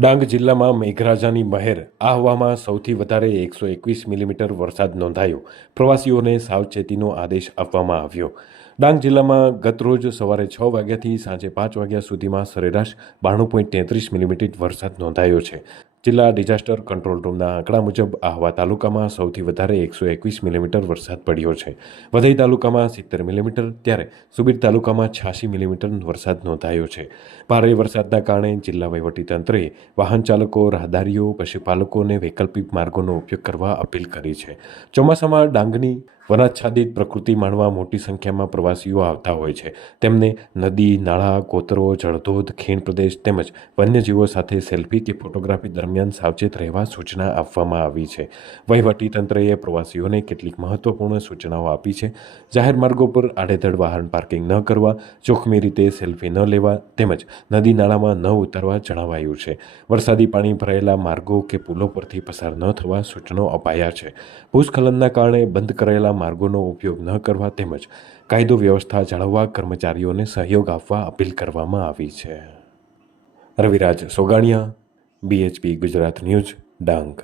ડાંગ જિલ્લામાં મેઘરાજાની મહેર આહવામાં સૌથી વધારે એકસો એકવીસ મિલીમીટર વરસાદ નોંધાયો. પ્રવાસીઓને સાવચેતીનો આદેશ આપવામાં આવ્યો. ડાંગ જિલ્લામાં ગતરોજ સવારે છ વાગ્યાથી સાંજે પાંચ વાગ્યા સુધીમાં સરેરાશ બાણું પોઈન્ટ તેત્રીસ મિલીમીટર વરસાદ નોંધાયો છે. જિલ્લા ડિઝાસ્ટર કંટ્રોલ રૂમના આંકડા મુજબ આહવા તાલુકામાં સૌથી વધારે એકસો એકવીસ મિલીમીટર વરસાદ પડ્યો છે. વધઈ તાલુકામાં સિત્તેર મિલીમીટર, ત્યારે સુબીર તાલુકામાં છ્યાસી મિલીમીટર વરસાદ નોંધાયો છે. ભારે વરસાદના કારણે જિલ્લા વહીવટીતંત્રે વાહન ચાલકો, રાહદારીઓ પશુપાલકોને વૈકલ્પિક માર્ગોનો ઉપયોગ કરવા અપીલ કરી છે. ચોમાસામાં ડાંગની વનાચ્છાદિત પ્રકૃતિ માણવા મોટી સંખ્યામાં પ્રવાસીઓ આવતા હોય છે. તેમને નદી, નાળા કોતરો જળધોધ, ખીણ પ્રદેશ તેમજ વન્યજીવો સાથે સેલ્ફી કે ફોટોગ્રાફી દરમિયાન સાવચેત રહેવા સૂચના આપવામાં આવી છે. વહીવટીતંત્રએ પ્રવાસીઓને કેટલીક મહત્વપૂર્ણ સૂચનાઓ આપી છે. જાહેર માર્ગો પર આડેધડ વાહન પાર્કિંગ ન કરવા, જોખમી રીતે સેલ્ફી ન લેવા તેમજ નદી, નાળામાં ન ઉતરવા જણાવાયું છે. વરસાદી પાણી ભરાયેલા માર્ગો કે પુલો પરથી પસાર ન થવા સૂચનો અપાયા છે. ભૂસ્ખલનના કારણે બંધ કરાયેલા માર્ગોનો ઉપયોગ ન કરવા તેમજ કાયદો વ્યવસ્થા જાળવવા કર્મચારીઓને સહયોગ આપવા અપીલ કરવામાં આવી છે. Raviraj Soganiya BHP Gujarat news, Dang.